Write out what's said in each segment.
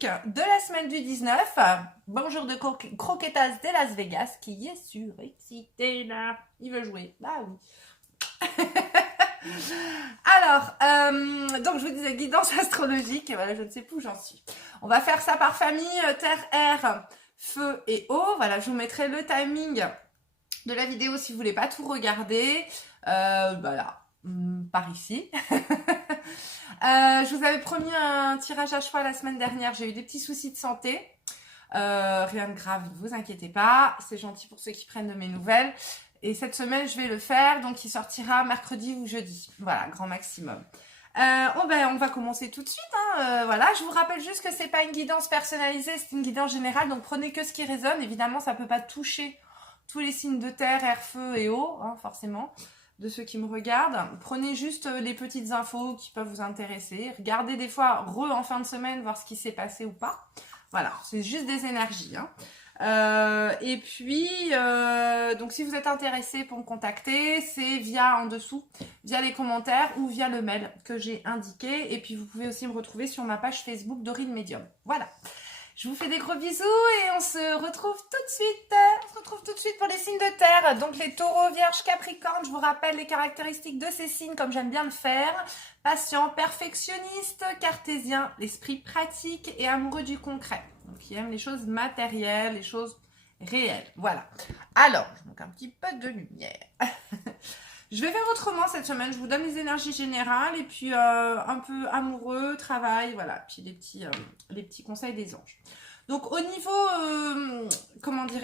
astrologique de la semaine du 19. Bonjour de Croquetas de Las Vegas qui est surexcité là. Il veut jouer. Ah oui. Alors, donc je vous disais guidance astrologique. Et voilà, je ne sais plus où j'en suis. On va faire ça par famille, terre, air, feu et eau. Voilà, je vous mettrai le timing de la vidéo si vous voulez pas tout regarder. Voilà, par ici. Je vous avais promis un tirage à choix la semaine dernière. J'ai eu des petits soucis de santé. Rien de grave, ne vous inquiétez pas. C'est gentil pour ceux qui prennent de mes nouvelles. Et cette semaine, je vais le faire. Donc, il sortira mercredi ou jeudi. Voilà, grand maximum. On va commencer tout de suite. Voilà, je vous rappelle juste que c'est pas une guidance personnalisée, c'est une guidance générale. Donc, prenez que ce qui résonne. Évidemment, ça peut pas toucher tous les signes de terre, air, feu et eau, forcément, de ceux qui me regardent. Prenez juste les petites infos qui peuvent vous intéresser. Regardez des fois en fin de semaine, voir ce qui s'est passé ou pas. Voilà, c'est juste des énergies. Donc si vous êtes intéressé pour me contacter, c'est via en dessous, via les commentaires ou via le mail que j'ai indiqué. Et puis vous pouvez aussi me retrouver sur ma page Facebook Dorine Medium. Voilà. Je vous fais des gros bisous et on se retrouve tout de suite. On se retrouve tout de suite pour les signes de terre. Donc les taureaux, vierges, capricornes. Je vous rappelle les caractéristiques de ces signes comme j'aime bien le faire. Patient, perfectionniste, cartésien, l'esprit pratique et amoureux du concret. Donc qui aime les choses matérielles, les choses réelles. Voilà. Alors, je manque un petit peu de lumière. Je vais faire autrement cette semaine, je vous donne les énergies générales et puis un peu amoureux, travail, voilà, puis les petits conseils des anges. Donc au niveau,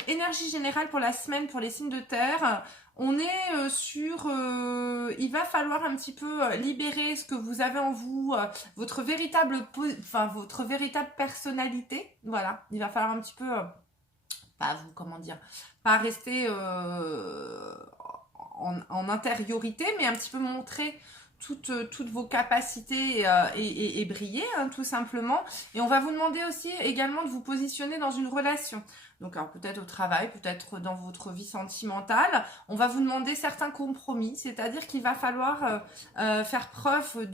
énergie générale pour la semaine pour les signes de terre, on est sur, il va falloir un petit peu libérer ce que vous avez en vous, votre véritable personnalité, voilà, il va falloir un petit peu, pas rester en intériorité, mais un petit peu montrer toutes vos capacités et briller, tout simplement. Et on va vous demander aussi également de vous positionner dans une relation. Donc, alors peut-être au travail, peut-être dans votre vie sentimentale. On va vous demander certains compromis, c'est-à-dire qu'il va falloir faire preuve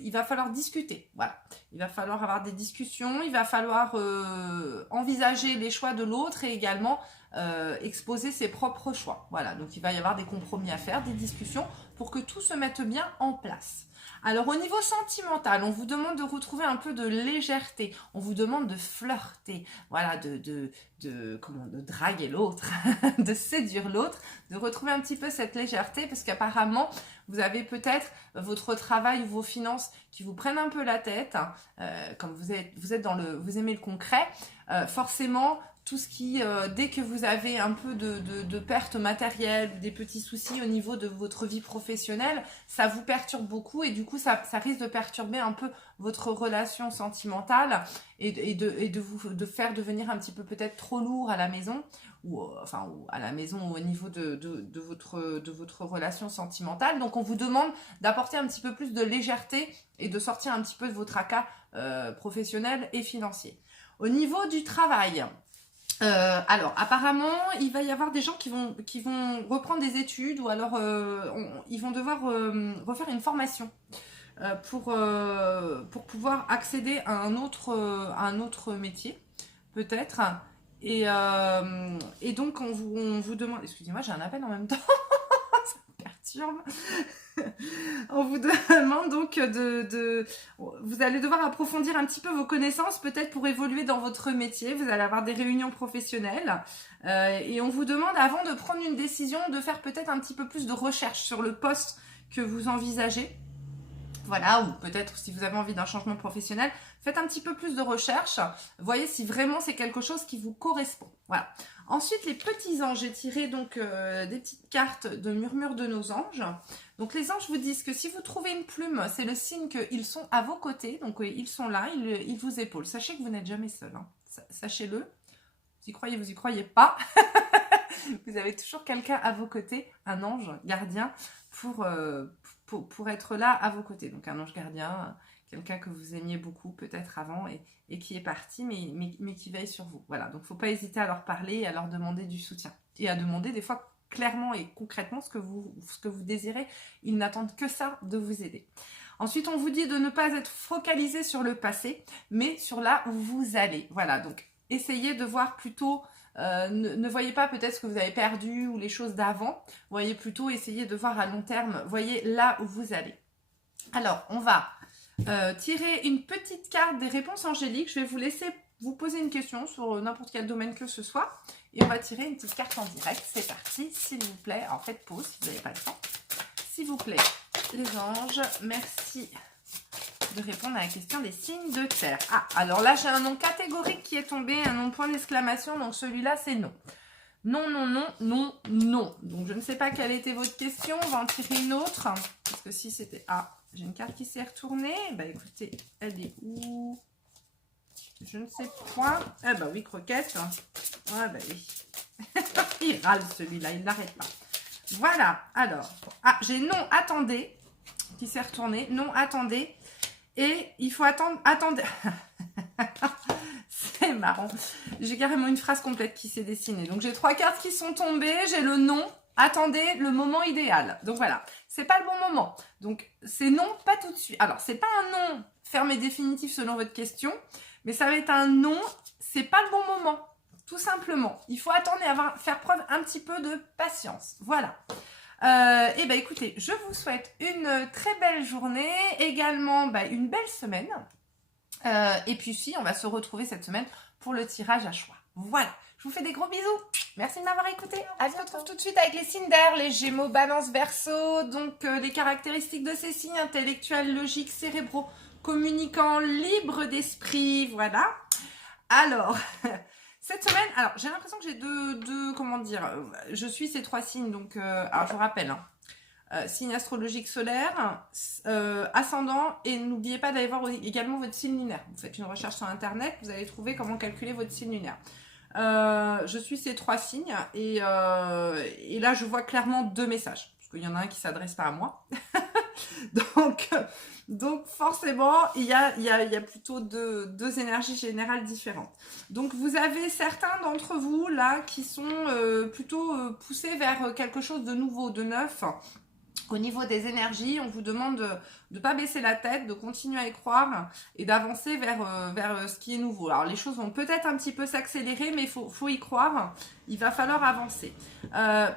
il va falloir discuter. Voilà. Il va falloir avoir des discussions, il va falloir envisager les choix de l'autre et également exposer ses propres choix. Voilà, donc il va y avoir des compromis à faire, des discussions pour que tout se mette bien en place. Alors au niveau sentimental, on vous demande de retrouver un peu de légèreté, on vous demande de flirter, voilà, de draguer l'autre, de séduire l'autre, de retrouver un petit peu cette légèreté parce qu'apparemment vous avez peut-être votre travail ou vos finances qui vous prennent un peu la tête, comme vous aimez le concret, forcément tout ce qui, dès que vous avez un peu de pertes matérielles, des petits soucis au niveau de votre vie professionnelle, ça vous perturbe beaucoup et du coup, ça risque de perturber un peu votre relation sentimentale et de faire devenir un petit peu peut-être trop lourd à la maison ou à la maison au niveau de votre relation sentimentale. Donc, on vous demande d'apporter un petit peu plus de légèreté et de sortir un petit peu de vos tracas professionnels et financiers. Au niveau du travail, alors apparemment il va y avoir des gens qui vont reprendre des études ou alors ils vont devoir refaire une formation pour pouvoir accéder à un autre métier peut-être et donc on vous demande, excusez-moi j'ai un appel en même temps ça me perturbe. On vous demande donc vous allez devoir approfondir un petit peu vos connaissances peut-être pour évoluer dans votre métier. Vous allez avoir des réunions professionnelles et on vous demande avant de prendre une décision de faire peut-être un petit peu plus de recherche sur le poste que vous envisagez. Voilà, ou peut-être si vous avez envie d'un changement professionnel, faites un petit peu plus de recherche. Voyez si vraiment c'est quelque chose qui vous correspond. Voilà. Ensuite, les petits anges, j'ai tiré donc des petites cartes de murmure de nos anges. Donc les anges vous disent que si vous trouvez une plume, c'est le signe qu'ils sont à vos côtés. Donc ils sont là, ils vous épaulent. Sachez que vous n'êtes jamais seul. Sachez-le. Vous y croyez pas. Vous avez toujours quelqu'un à vos côtés, un ange gardien pour être là à vos côtés. Donc un ange gardien, quelqu'un que vous aimiez beaucoup peut-être avant et qui est parti mais qui veille sur vous. Voilà, donc il ne faut pas hésiter à leur parler et à leur demander du soutien. Et à demander des fois clairement et concrètement ce que vous désirez. Ils n'attendent que ça de vous aider. Ensuite, on vous dit de ne pas être focalisé sur le passé, mais sur là où vous allez. Voilà, donc essayez de voir plutôt, ne voyez pas peut-être ce que vous avez perdu ou les choses d'avant, voyez plutôt, essayez de voir à long terme, voyez là où vous allez. Alors, on va tirer une petite carte des réponses angéliques. Je vais vous laisser vous poser une question sur n'importe quel domaine que ce soit. Et on va tirer une petite carte en direct. C'est parti, s'il vous plaît. Alors, faites pause si vous n'avez pas le temps. S'il vous plaît, les anges, merci de répondre à la question des signes de terre. Ah, alors là, j'ai un nom catégorique qui est tombé, un nom point d'exclamation. Donc, celui-là, c'est non. Non, non, non, non, non. Donc, je ne sais pas quelle était votre question. On va en tirer une autre. Parce que si c'était... Ah, j'ai une carte qui s'est retournée. Bah, écoutez, elle est où? Je ne sais point. Ah, bah oui, croquette. Ah, bah oui. Il râle celui-là, il n'arrête pas. Voilà, alors. Ah, j'ai non, attendez. Qui s'est retourné. Non, attendez. Et il faut attendre. Attendez. C'est marrant. J'ai carrément une phrase complète qui s'est dessinée. Donc, j'ai 3 cartes qui sont tombées. J'ai le non. Attendez le moment idéal. Donc, voilà. C'est pas le bon moment. Donc, c'est non, pas tout de suite. Alors, c'est pas un non ferme et définitif selon votre question. Mais ça va être un non. C'est pas le bon moment. Tout simplement. Il faut attendre et faire preuve un petit peu de patience. Voilà. Et ben écoutez, je vous souhaite une très belle journée, également une belle semaine. Et puis si, on va se retrouver cette semaine pour le tirage à choix. Voilà, je vous fais des gros bisous. Merci de m'avoir écouté. On se retrouve tout de suite avec les signes d'air, les Gémeaux, Balance, Verseau. Donc les caractéristiques de ces signes: intellectuels, logiques, cérébraux, communicants, libres d'esprit. Voilà. Alors... Cette semaine, alors j'ai l'impression que j'ai deux, comment dire, je suis ces 3 signes, donc, alors je vous rappelle, signe astrologique solaire, ascendant, et n'oubliez pas d'aller voir également votre signe lunaire. Vous faites une recherche sur internet, vous allez trouver comment calculer votre signe lunaire. Je suis ces 3 signes, et là je vois clairement 2 messages, parce qu'il y en a un qui s'adresse pas à moi. Donc forcément, il y a plutôt deux énergies générales différentes. Donc vous avez certains d'entre vous là qui sont plutôt poussés vers quelque chose de nouveau, de neuf. Au niveau des énergies, on vous demande de ne pas baisser la tête, de continuer à y croire et d'avancer vers ce qui est nouveau. Alors les choses vont peut-être un petit peu s'accélérer, mais il faut y croire, il va falloir avancer.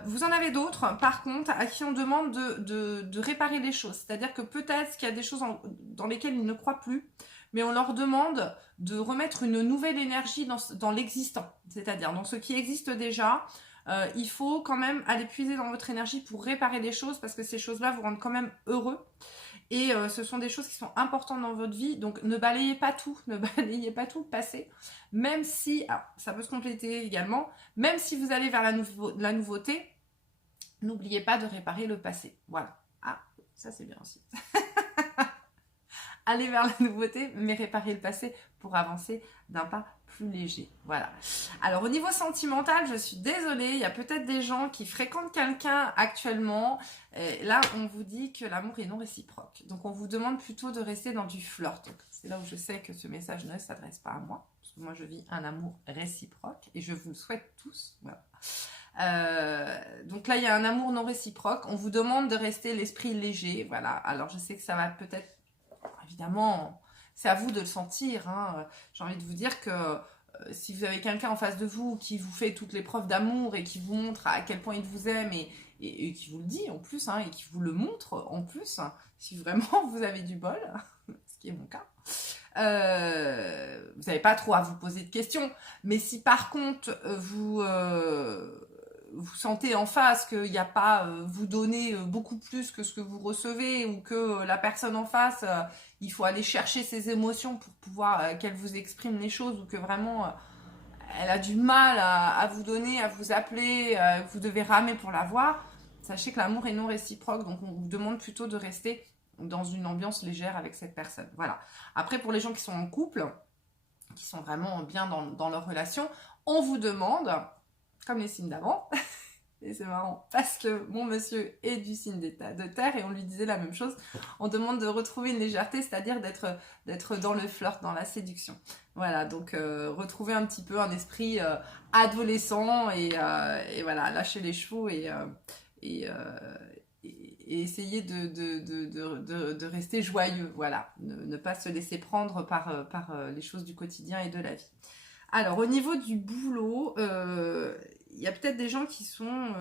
Vous en avez d'autres, par contre, à qui on demande de réparer les choses. C'est-à-dire que peut-être qu'il y a des choses dans lesquelles ils ne croient plus, mais on leur demande de remettre une nouvelle énergie dans l'existant, c'est-à-dire dans ce qui existe déjà. Il faut quand même aller puiser dans votre énergie pour réparer les choses, parce que ces choses-là vous rendent quand même heureux. Et ce sont des choses qui sont importantes dans votre vie. Donc ne balayez pas tout le passé. Même si, alors, ça peut se compléter également, même si vous allez vers la nouveauté, n'oubliez pas de réparer le passé. Voilà. Ah, ça c'est bien aussi. Allez vers la nouveauté, mais réparer le passé pour avancer d'un pas plus léger. Voilà. Alors au niveau sentimental, je suis désolée, il y a peut-être des gens qui fréquentent quelqu'un actuellement. Et là, on vous dit que l'amour est non réciproque. Donc on vous demande plutôt de rester dans du flirt. Donc, c'est là où je sais que ce message ne s'adresse pas à moi. Parce que moi, je vis un amour réciproque et je vous le souhaite tous. Voilà. Donc là, il y a un amour non réciproque. On vous demande de rester l'esprit léger. Voilà. Alors je sais que ça va peut-être... Évidemment, c'est à vous de le sentir. Hein. J'ai envie de vous dire que si vous avez quelqu'un en face de vous qui vous fait toutes les preuves d'amour et qui vous montre à quel point il vous aime et qui vous le dit en plus, hein, et qui vous le montre en plus, hein, si vraiment vous avez du bol, ce qui est mon cas, vous n'avez pas trop à vous poser de questions. Mais si par contre vous sentez en face qu'il n'y a pas vous donner beaucoup plus que ce que vous recevez, ou que la personne en face, il faut aller chercher ses émotions pour pouvoir qu'elle vous exprime les choses, ou que vraiment elle a du mal à vous donner, à vous appeler, vous devez ramer pour la voir, sachez que l'amour est non réciproque. Donc on vous demande plutôt de rester dans une ambiance légère avec cette personne. Voilà. Après, pour les gens qui sont en couple, qui sont vraiment bien dans leur relation, on vous demande, comme les signes d'avant, et c'est marrant parce que mon monsieur est du signe de terre et on lui disait la même chose, on demande de retrouver une légèreté, c'est-à-dire d'être dans le flirt, dans la séduction. Voilà, donc retrouver un petit peu un esprit adolescent et voilà, lâcher les chevaux et et essayer de rester joyeux, voilà, ne pas se laisser prendre par les choses du quotidien et de la vie. Alors, au niveau du boulot, il y a peut-être des gens qui sont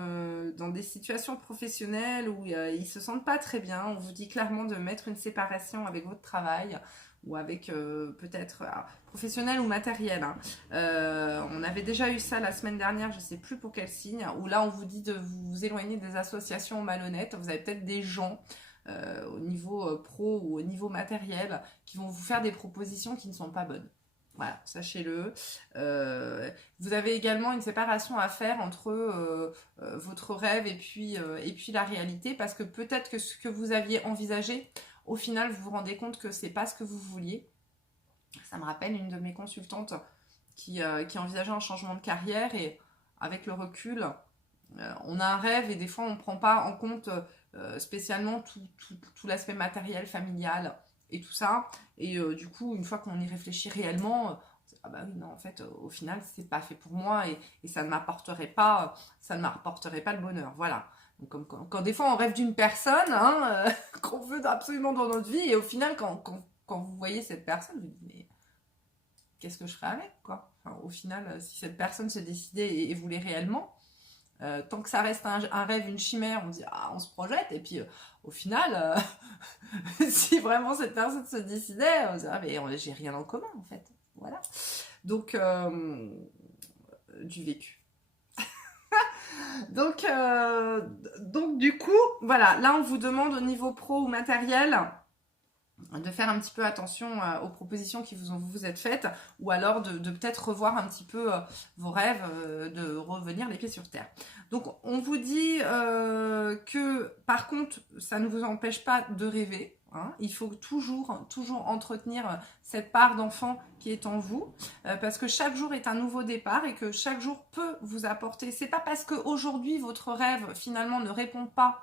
dans des situations professionnelles où ils se sentent pas très bien. On vous dit clairement de mettre une séparation avec votre travail ou avec peut-être professionnel ou matériel. Hein. On avait déjà eu ça la semaine dernière, je sais plus pour quel signe, où là on vous dit de vous éloigner des associations malhonnêtes. Vous avez peut-être des gens au niveau pro ou au niveau matériel qui vont vous faire des propositions qui ne sont pas bonnes. Voilà, sachez-le. Vous avez également une séparation à faire entre votre rêve et puis la réalité, parce que peut-être que ce que vous aviez envisagé, au final, vous vous rendez compte que c'est pas ce que vous vouliez. Ça me rappelle une de mes consultantes qui envisageait un changement de carrière, et avec le recul, on a un rêve et des fois on ne prend pas en compte spécialement tout l'aspect matériel, familial et tout ça. Et du coup, une fois qu'on y réfléchit réellement, ah bah oui, non, en fait, au final, c'est pas fait pour moi et ça ne m'apporterait pas le bonheur. Voilà. Donc, quand des fois on rêve d'une personne hein, qu'on veut absolument dans notre vie, et au final, quand vous voyez cette personne, vous dites, mais qu'est-ce que je ferais avec, quoi? Enfin, au final, si cette personne se décidait et voulait réellement, tant que ça reste un rêve, une chimère, on dit on se projette, et puis au final, si vraiment cette personne se décidait, on se dit mais j'ai rien en commun en fait. Voilà. Donc, du vécu. donc du coup, voilà, là on vous demande au niveau pro ou matériel de faire un petit peu attention aux propositions qui vous êtes faites, ou alors de peut-être revoir un petit peu vos rêves, de revenir les pieds sur terre. Donc on vous dit que par contre ça ne vous empêche pas de rêver, hein. Il faut toujours entretenir cette part d'enfant qui est en vous, parce que chaque jour est un nouveau départ et que chaque jour peut vous apporter. C'est pas parce qu'aujourd'hui votre rêve finalement ne répond pas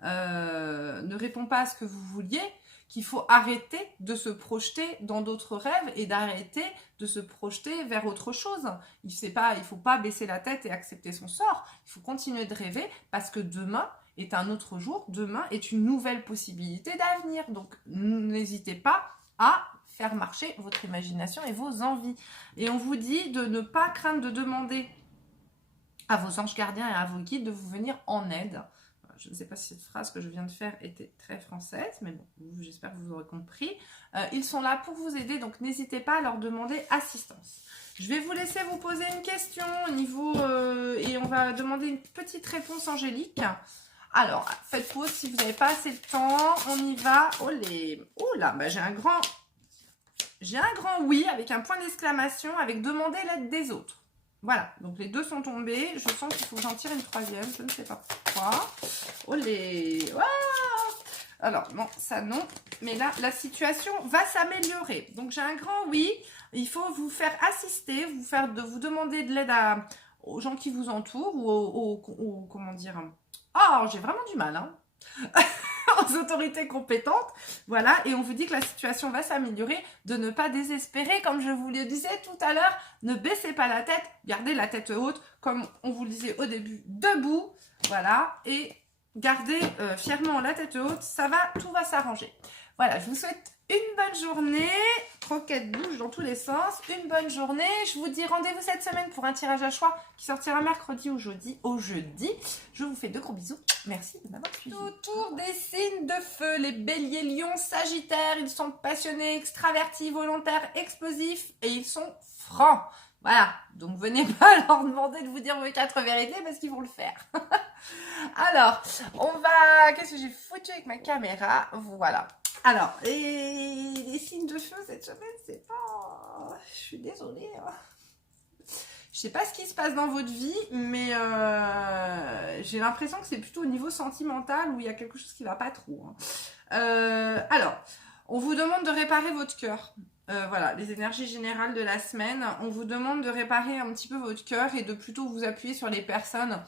à ce que vous vouliez qu'il faut arrêter de se projeter dans d'autres rêves et d'arrêter de se projeter vers autre chose. Il ne faut pas baisser la tête et accepter son sort. Il faut continuer de rêver, parce que demain est un autre jour, demain est une nouvelle possibilité d'avenir. Donc n'hésitez pas à faire marcher votre imagination et vos envies. Et on vous dit de ne pas craindre de demander à vos anges gardiens et à vos guides de vous venir en aide. Je ne sais pas si cette phrase que je viens de faire était très française, mais bon, j'espère que vous aurez compris. Ils sont là pour vous aider, donc n'hésitez pas à leur demander assistance. Je vais vous laisser vous poser une question au niveau... et on va demander une petite réponse angélique. Alors, faites pause si vous n'avez pas assez de temps. On y va. Olé. Oh là, bah j'ai un grand oui avec un point d'exclamation avec demander l'aide des autres. Voilà, donc les deux sont tombés. Je sens qu'il faut que j'en tire une troisième. Je ne sais pas pourquoi. Olé. Wow. Alors, non, ça non. Mais là, la situation va s'améliorer. Donc, j'ai un grand oui. Il faut vous faire assister, vous demander de l'aide aux gens qui vous entourent ou comment dire. Oh, j'ai vraiment du mal, hein. Aux autorités compétentes, voilà, et on vous dit que la situation va s'améliorer, de ne pas désespérer, comme je vous le disais tout à l'heure, ne baissez pas la tête, gardez la tête haute, comme on vous le disait au début, debout, voilà, et gardez fièrement la tête haute, tout va s'arranger. Voilà, je vous souhaite une bonne journée, croquette bouge dans tous les sens, une bonne journée. Je vous dis rendez-vous cette semaine pour un tirage à choix qui sortira mercredi ou jeudi. Je vous fais de gros bisous. Merci de m'avoir suivi. Autour des signes de feu, les béliers, lions, sagittaires, ils sont passionnés, extravertis, volontaires, explosifs et ils sont francs. Voilà, donc venez pas leur demander de vous dire vos 4 vérités parce qu'ils vont le faire. Alors, qu'est-ce que j'ai foutu avec ma caméra? Voilà. Alors, les signes de feu cette semaine, c'est pas... Je suis désolée. Je sais pas ce qui se passe dans votre vie, mais j'ai l'impression que c'est plutôt au niveau sentimental où il y a quelque chose qui va pas trop. Hein. Alors, on vous demande de réparer votre cœur. Voilà, les énergies générales de la semaine. On vous demande de réparer un petit peu votre cœur et de plutôt vous appuyer sur les personnes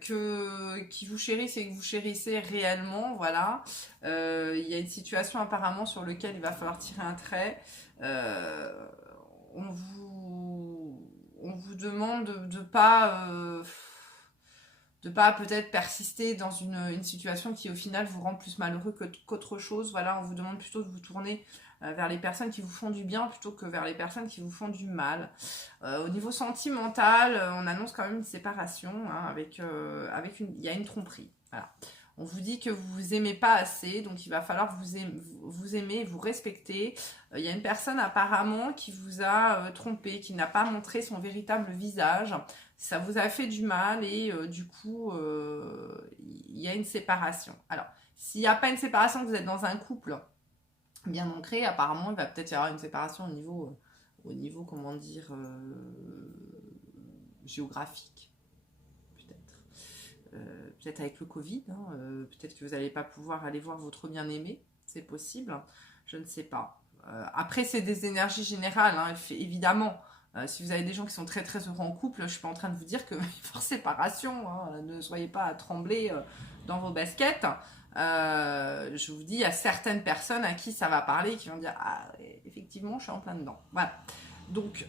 qui vous chérissent et que vous chérissez réellement. Voilà. Il y a une situation apparemment sur laquelle il va falloir tirer un trait. On vous demande de pas pas peut-être persister dans une situation qui au final vous rend plus malheureux qu'autre chose. Voilà, on vous demande plutôt de vous tourner vers les personnes qui vous font du bien plutôt que vers les personnes qui vous font du mal. Au niveau sentimental, on annonce quand même une séparation, hein, il y a une tromperie. Voilà. On vous dit que vous vous aimez pas assez, donc il va falloir vous aimer, vous respecter. Il y a une personne apparemment qui vous a trompé, qui n'a pas montré son véritable visage. Ça vous a fait du mal et du coup, il y a une séparation. Alors, s'il n'y a pas une séparation, que vous êtes dans un couple bien ancré, apparemment, il va peut-être y avoir une séparation au niveau comment dire, géographique. Peut-être avec le Covid, hein, peut-être que vous n'allez pas pouvoir aller voir votre bien-aimé, c'est possible, je ne sais pas. Après, c'est des énergies générales, hein, évidemment. Si vous avez des gens qui sont très très heureux en couple, je ne suis pas en train de vous dire que force séparation, hein, ne soyez pas à trembler dans vos baskets. Je vous dis, il y a certaines personnes à qui ça va parler, qui vont dire « Ah, effectivement, je suis en plein dedans. » Voilà. Donc,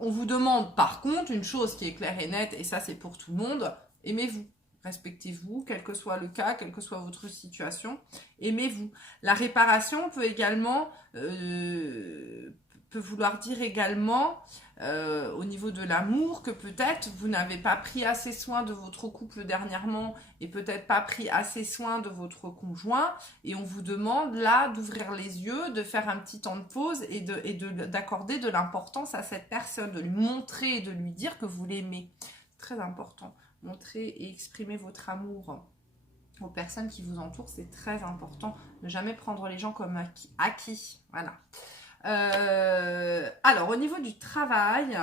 on vous demande par contre une chose qui est claire et nette, et ça c'est pour tout le monde, aimez-vous, respectez-vous, quel que soit le cas, quelle que soit votre situation, aimez-vous. La réparation peut également, peut vouloir dire également, au niveau de l'amour, que peut-être vous n'avez pas pris assez soin de votre couple dernièrement, et peut-être pas pris assez soin de votre conjoint, et on vous demande là d'ouvrir les yeux, de faire un petit temps de pause, et d'accorder de l'importance à cette personne, de lui montrer et de lui dire que vous l'aimez. Très important. Montrer et exprimer votre amour aux personnes qui vous entourent, c'est très important. Ne jamais prendre les gens comme acquis. Voilà. Alors, au niveau du travail,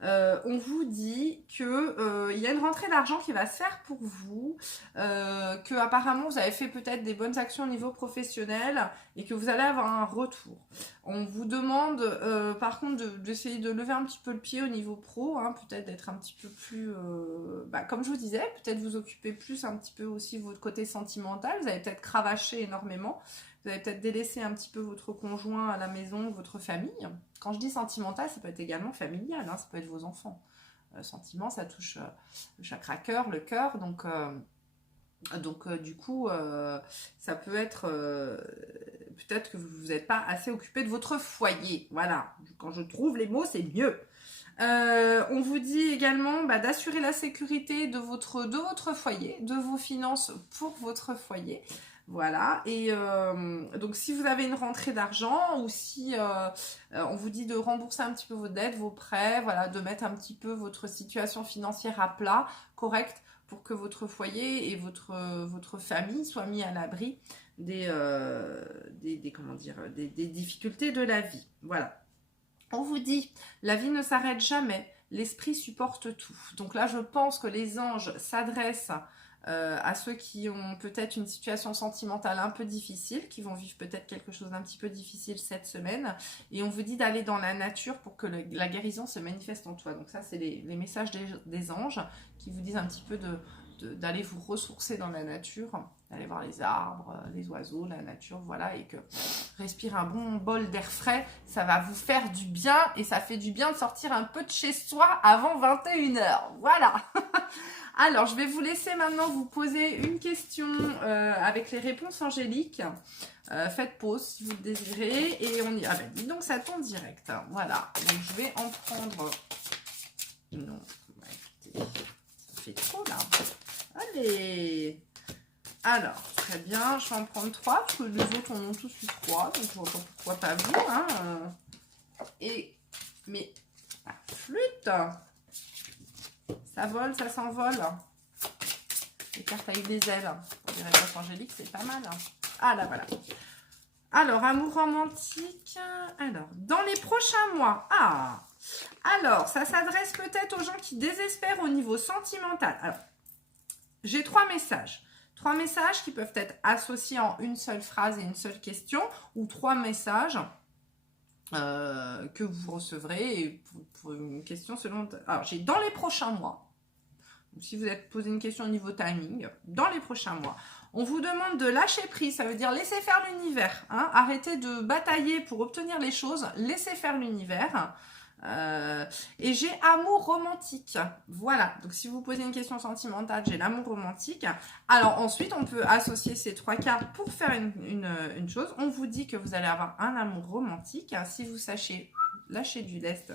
on vous dit que il y a une rentrée d'argent qui va se faire pour vous, que apparemment vous avez fait peut-être des bonnes actions au niveau professionnel et que vous allez avoir un retour. On vous demande par contre d'essayer de lever un petit peu le pied au niveau pro, hein, peut-être d'être un petit peu plus, comme je vous disais, peut-être vous occuper plus un petit peu aussi de votre côté sentimental. Vous avez peut-être cravaché énormément. Vous avez peut-être délaissé un petit peu votre conjoint à la maison, votre famille. Quand je dis sentimental, ça peut être également familial, hein, ça peut être vos enfants. Sentiment, ça touche le chakra cœur, le cœur, donc du coup, ça peut être peut-être que vous n'êtes pas assez occupé de votre foyer. Voilà, quand je trouve les mots, c'est mieux. On vous dit également d'assurer la sécurité de votre foyer, de vos finances pour votre foyer. Voilà, et donc si vous avez une rentrée d'argent ou si on vous dit de rembourser un petit peu vos dettes, vos prêts, voilà, de mettre un petit peu votre situation financière à plat, correcte, pour que votre foyer et votre famille soient mis à l'abri des difficultés de la vie. Voilà. On vous dit, la vie ne s'arrête jamais, l'esprit supporte tout. Donc là, je pense que les anges s'adressent à ceux qui ont peut-être une situation sentimentale un peu difficile, qui vont vivre peut-être quelque chose d'un petit peu difficile cette semaine. Et on vous dit d'aller dans la nature pour que la guérison se manifeste en toi. Donc ça, c'est les messages des anges qui vous disent un petit peu d'aller vous ressourcer dans la nature, d'aller voir les arbres, les oiseaux, la nature, voilà, et que respirer un bon bol d'air frais, ça va vous faire du bien, et ça fait du bien de sortir un peu de chez soi avant 21h, voilà. Alors, je vais vous laisser maintenant vous poser une question avec les réponses angéliques. Faites pause si vous le désirez, et on y... Ah ben, dis donc, ça tombe direct, hein. Voilà, donc je vais en prendre... Non, écoutez, ça fait trop, là. Allez. Alors, très bien, je vais en prendre 3, parce que les autres en ont tous eu 3, donc je vois pas pourquoi pas vous, hein. Et, mais, la flûte, ça vole, ça s'envole. Les cartes avec des ailes, pour les réponses angéliques, c'est pas mal. Ah là, voilà. Alors, amour romantique, alors, dans les prochains mois, alors, ça s'adresse peut-être aux gens qui désespèrent au niveau sentimental. Alors, j'ai 3 messages. 3 messages qui peuvent être associés en une seule phrase et une seule question, ou 3 messages que vous recevrez et pour une question selon... Alors, j'ai dans les prochains mois. Donc, si vous êtes posé une question au niveau timing, dans les prochains mois, on vous demande de lâcher prise, ça veut dire laisser faire l'univers. Hein, arrêtez de batailler pour obtenir les choses, laissez faire l'univers. Et j'ai amour romantique. Voilà, donc si vous posez une question sentimentale, j'ai l'amour romantique. Alors ensuite, on peut associer ces 3 cartes pour faire une chose. On vous dit que vous allez avoir un amour romantique. Si vous sachez lâcher du lest,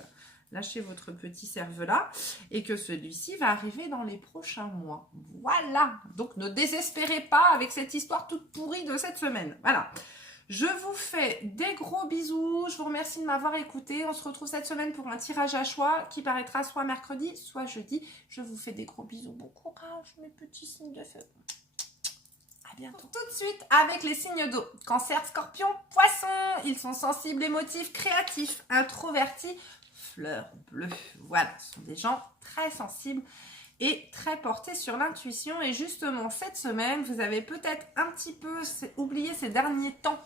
lâchez votre petit cerveau-là, et que celui-ci va arriver dans les prochains mois. Voilà, donc ne désespérez pas avec cette histoire toute pourrie de cette semaine. Voilà. Je vous fais des gros bisous. Je vous remercie de m'avoir écouté. On se retrouve cette semaine pour un tirage à choix qui paraîtra soit mercredi, soit jeudi. Je vous fais des gros bisous. Bon courage, mes petits signes de feu. À bientôt. Tout de suite avec les signes d'eau. Cancer, Scorpion, Poisson. Ils sont sensibles, émotifs, créatifs, introvertis, fleurs bleues. Voilà, ce sont des gens très sensibles et très portés sur l'intuition. Et justement, cette semaine, vous avez peut-être un petit peu oublié ces derniers temps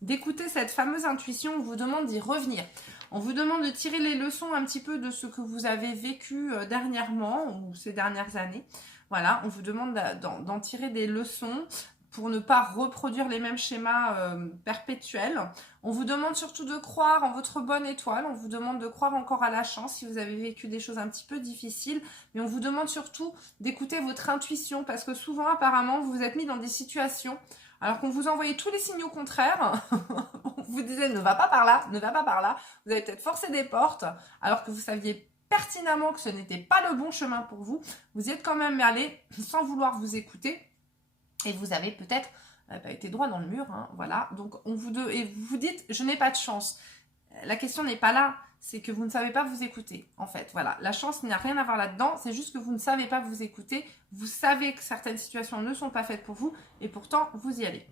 d'écouter cette fameuse intuition. On vous demande d'y revenir. On vous demande de tirer les leçons un petit peu de ce que vous avez vécu dernièrement ou ces dernières années. Voilà, on vous demande d'en tirer des leçons pour ne pas reproduire les mêmes schémas perpétuels. On vous demande surtout de croire en votre bonne étoile. On vous demande de croire encore à la chance si vous avez vécu des choses un petit peu difficiles. Mais on vous demande surtout d'écouter votre intuition parce que souvent, apparemment, vous vous êtes mis dans des situations alors qu'on vous envoyait tous les signaux contraires. On vous disait ne va pas par là, ne va pas par là. Vous avez peut-être forcé des portes alors que vous saviez pertinemment que ce n'était pas le bon chemin pour vous. Vous y êtes quand même allé sans vouloir vous écouter. Et vous avez peut-être été droit dans le mur, hein, voilà. Donc et vous vous dites, je n'ai pas de chance. La question n'est pas là, c'est que vous ne savez pas vous écouter, en fait. Voilà, la chance n'a rien à voir là-dedans, c'est juste que vous ne savez pas vous écouter. Vous savez que certaines situations ne sont pas faites pour vous, et pourtant, vous y allez.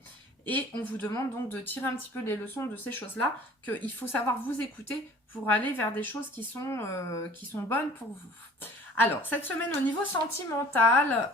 Et on vous demande donc de tirer un petit peu les leçons de ces choses-là, qu'il faut savoir vous écouter pour aller vers des choses qui sont bonnes pour vous. Alors, cette semaine au niveau sentimental,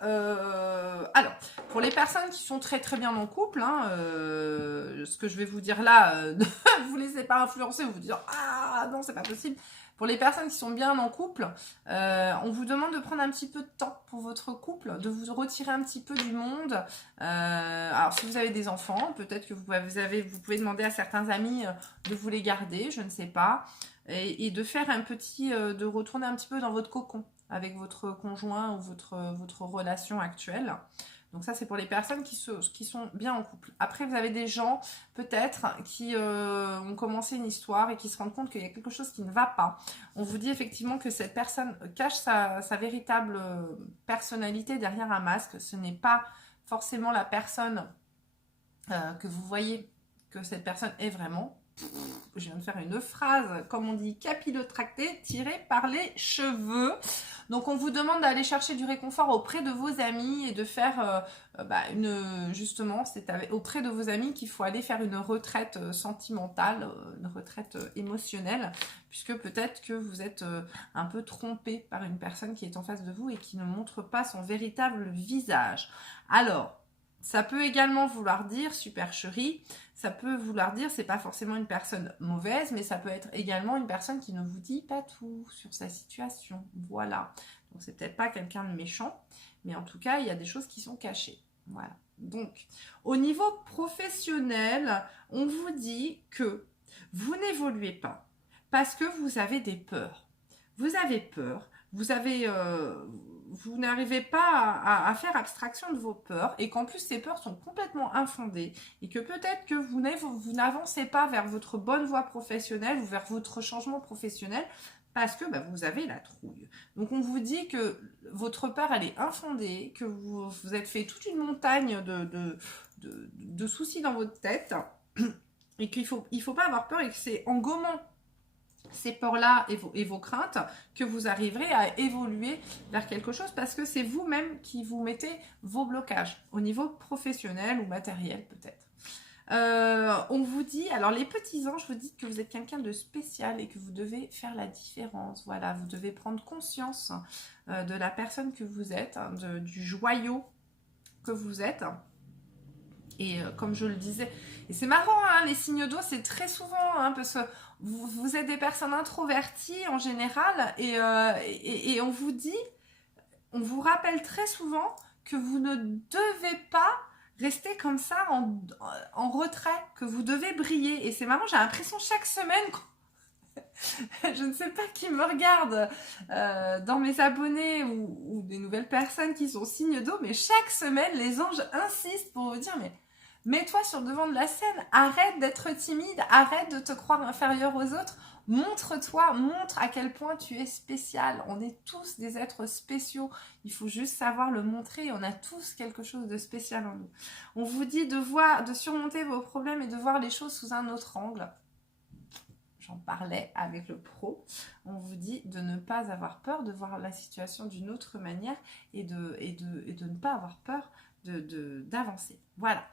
alors, pour les personnes qui sont très très bien en couple, hein, ce que je vais vous dire là, ne vous laissez pas influencer, vous dire « Ah non, c'est pas possible ». Pour les personnes qui sont bien en couple, on vous demande de prendre un petit peu de temps pour votre couple, de vous retirer un petit peu du monde. Alors, si vous avez des enfants, peut-être que vous pouvez demander à certains amis de vous les garder, je ne sais pas, et de faire de retourner un petit peu dans votre cocon avec votre conjoint ou votre relation actuelle. Donc ça, c'est pour les personnes qui sont bien en couple. Après, vous avez des gens, peut-être, qui ont commencé une histoire et qui se rendent compte qu'il y a quelque chose qui ne va pas. On vous dit effectivement que cette personne cache sa véritable personnalité derrière un masque. Ce n'est pas forcément la personne que vous voyez que cette personne est vraiment. Je viens de faire une phrase, comme on dit, capillotractée, tirée par les cheveux. Donc, on vous demande d'aller chercher du réconfort auprès de vos amis et de faire justement, c'est auprès de vos amis qu'il faut aller faire une retraite sentimentale, une retraite émotionnelle, puisque peut-être que vous êtes un peu trompé par une personne qui est en face de vous et qui ne montre pas son véritable visage. Alors, ça peut également vouloir dire supercherie, ça peut vouloir dire c'est pas forcément une personne mauvaise, mais ça peut être également une personne qui ne vous dit pas tout sur sa situation. Voilà. Donc c'est peut-être pas quelqu'un de méchant, mais en tout cas il y a des choses qui sont cachées. Voilà. Donc au niveau professionnel, on vous dit que vous n'évoluez pas parce que vous avez des peurs. Vous avez peur, vous n'arrivez pas à faire abstraction de vos peurs et qu'en plus ces peurs sont complètement infondées et que peut-être que vous n'avancez pas vers votre bonne voie professionnelle ou vers votre changement professionnel parce que vous avez la trouille. Donc on vous dit que votre peur elle est infondée, que vous êtes fait toute une montagne de soucis dans votre tête et qu'il faut pas avoir peur et que c'est en gommant ces peurs-là et vos craintes que vous arriverez à évoluer vers quelque chose parce que c'est vous-même qui vous mettez vos blocages au niveau professionnel ou matériel peut-être. On vous dit, alors les petits anges vous dites que vous êtes quelqu'un de spécial et que vous devez faire la différence. Voilà, vous devez prendre conscience de la personne que vous êtes, du joyau que vous êtes. Et comme je le disais, et c'est marrant, hein, les signes d'eau, c'est très souvent, hein, parce que vous êtes des personnes introverties en général, et on vous dit, on vous rappelle très souvent que vous ne devez pas rester comme ça en retrait, que vous devez briller. Et c'est marrant, j'ai l'impression chaque semaine Je ne sais pas qui me regarde dans mes abonnés ou des nouvelles personnes qui sont signes d'eau, mais chaque semaine, les anges insistent pour vous dire, mais mets-toi sur le devant de la scène, arrête d'être timide, arrête de te croire inférieur aux autres, montre-toi, montre à quel point tu es spécial. On est tous des êtres spéciaux, il faut juste savoir le montrer, on a tous quelque chose de spécial en nous. On vous dit de surmonter vos problèmes et de voir les choses sous un autre angle. J'en parlais avec le pro, on vous dit de ne pas avoir peur, de voir la situation d'une autre manière et de ne pas avoir peur d'avancer. Voilà.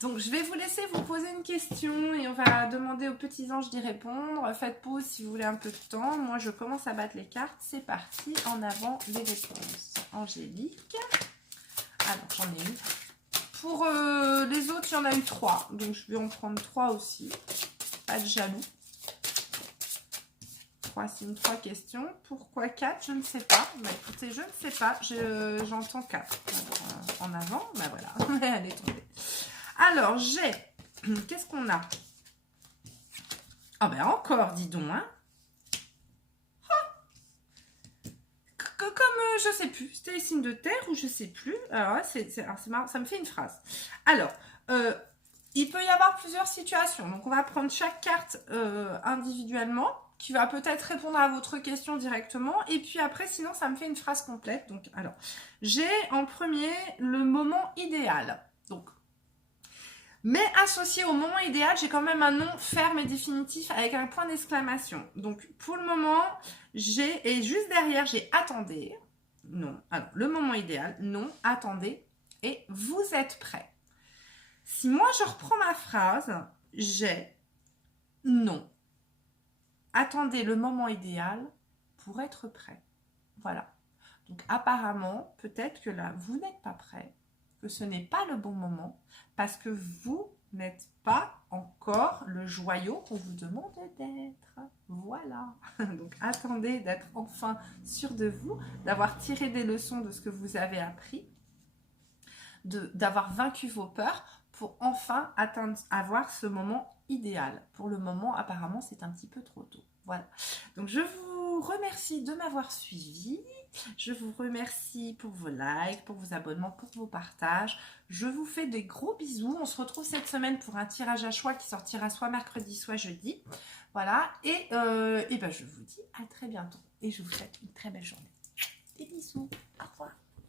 Donc, je vais vous laisser vous poser une question et on va demander aux petits anges d'y répondre. Faites pause si vous voulez un peu de temps. Moi, je commence à battre les cartes. C'est parti. En avant, les réponses. Angélique. Alors, j'en ai une. Pour les autres, il y en a eu 3. Donc, je vais en prendre 3 aussi. Pas de jaloux. 3 signes, 3 questions. Pourquoi 4? Je ne sais pas. Bah, écoutez, je ne sais pas. J'entends 4. Alors, en avant, bah voilà, elle est tombée. Alors, j'ai... Qu'est-ce qu'on a? Ah ben encore, dis donc, hein. Comme, je sais plus, c'était les signes de terre ou je sais plus. Alors, c'est marrant, ça me fait une phrase. Alors, il peut y avoir plusieurs situations. Donc, on va prendre chaque carte individuellement, qui va peut-être répondre à votre question directement. Et puis après, sinon, ça me fait une phrase complète. Donc, alors, j'ai en premier le moment idéal. Donc, mais associé au moment idéal, j'ai quand même un nom ferme et définitif avec un point d'exclamation. Donc, pour le moment, et juste derrière, j'ai attendez. Non. Alors, le moment idéal, non, attendez. Et vous êtes prêts. Si moi, je reprends ma phrase, j'ai non. Attendez le moment idéal pour être prêt. Voilà. Donc, apparemment, peut-être que là, vous n'êtes pas prêt, que ce n'est pas le bon moment, parce que vous n'êtes pas encore le joyau qu'on vous demande d'être. Voilà. Donc, attendez d'être enfin sûr de vous, d'avoir tiré des leçons de ce que vous avez appris, d'avoir vaincu vos peurs pour enfin avoir ce moment idéal. Pour le moment, apparemment, c'est un petit peu trop tôt. Voilà. Donc, je vous remercie de m'avoir suivi. Je vous remercie pour vos likes, pour vos abonnements, pour vos partages. Je vous fais des gros bisous. On se retrouve cette semaine pour un tirage à choix qui sortira soit mercredi, soit jeudi. Voilà. Et ben, je vous dis à très bientôt. Et je vous souhaite une très belle journée. Des bisous.